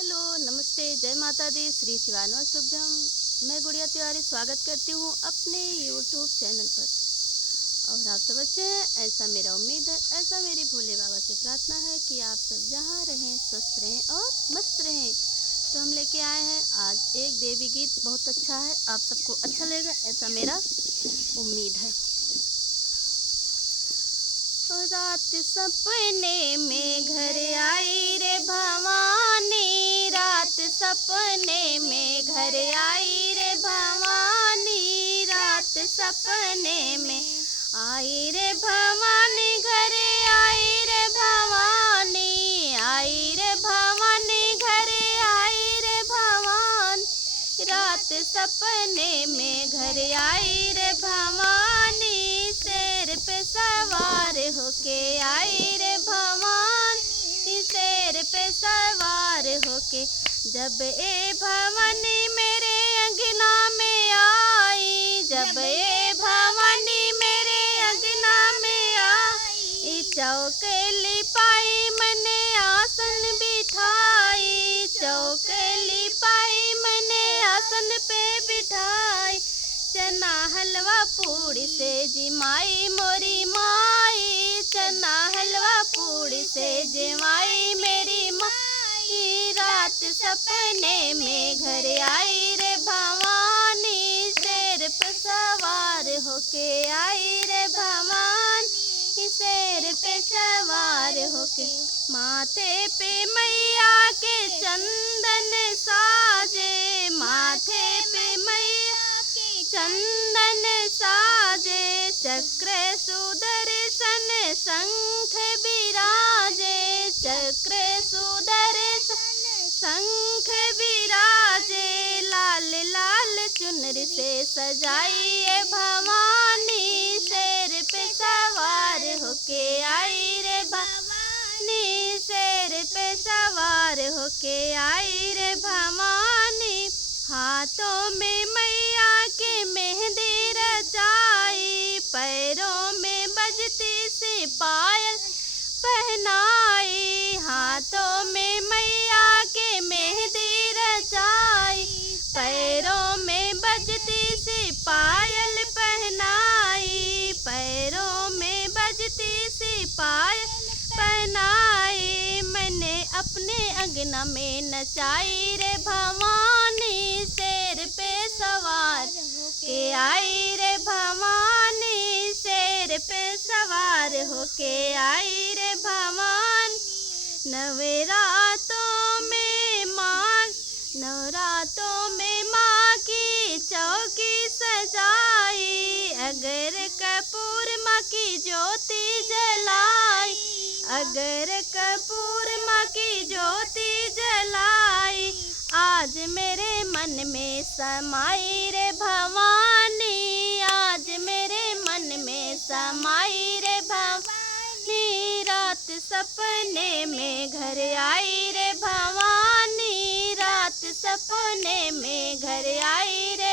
Hello, नमस्ते, जय माता दी, श्री शिवानोस्तुभ्यम। मैं गुड़िया तिवारी स्वागत करती हूँ अपने यूट्यूब चैनल पर। और आप सब अच्छे हैं, ऐसा मेरा उम्मीद है, ऐसा मेरी भोले बाबा से प्रार्थना है कि आप सब जहाँ रहें स्वस्थ रहें और मस्त रहें। तो हम लेके आए हैं आज एक देवी गीत, बहुत अच्छा है, आप सबको अच्छा लगेगा ऐसा मेरा उम्मीद है। रात सपने में घर आई रे भवानी, रात सपने में घर आई रे भवानी, रात सपने में आई रे भवानी, घर आई रे भवानी, आई रे भवानी, घर आई रे भवानी, रात सपने में घर आई रे भवानी, शेर पे सवार होके आई रे भवानी, शेर पे सवार होके जब ए भवानी मेरे अंगना में आई, जब ए भवानी मेरे अंगना में आई, चौक लिपाई मैंने आसन बिठाई, चौक लिपाई मैंने आसन पे बिठाई, चना हलवा पूड़ी से जिमाई मोरी माई, चना हलवा पूड़ी से जिमाई मेरी माई, रात सपने में घर आई रे भवानी, शेर पे सवार होके आई रे भवानी, शेर पे सवार होके माथे पे मैया के चंदन साजे, माथे पे मैया चंदन साजे, चक्र सुदर्शन शंख विराजे, चक्र सुदर्शन शंख विराजे, लाल लाल चुनरी से सजाई है भवानी, शेर पे सवार होके आई रे भवानी, शेर पे सवार होके आई रे भवानी, हाथों में मैया के मेहंदी रचाई, पैरों में बजती सी पायल पहनाई, हाथों में मैया के मेहंदी रचाई, पैरों में बजती सी पायल पहनाई, पैरों में बजती सी पायल पहनाई, मैंने अपने अंगना में नचाई रे भवानी, शेर पे सवार के आई रे भवानी, शेर पे सवार होके आई रे भवानी, नवरातों में माँ, नवरातों में माँ की चौकी सजाई, अगर कपूर माँ की ज्योति जलाई, अगर कपूर माँ की ज्योति जलाई, आज मेरे मन में समाई रे भवानी, आज मेरे मन में समाई रे भवानी, रात सपने में घर आई रे भवानी, रात सपने में घर आई रे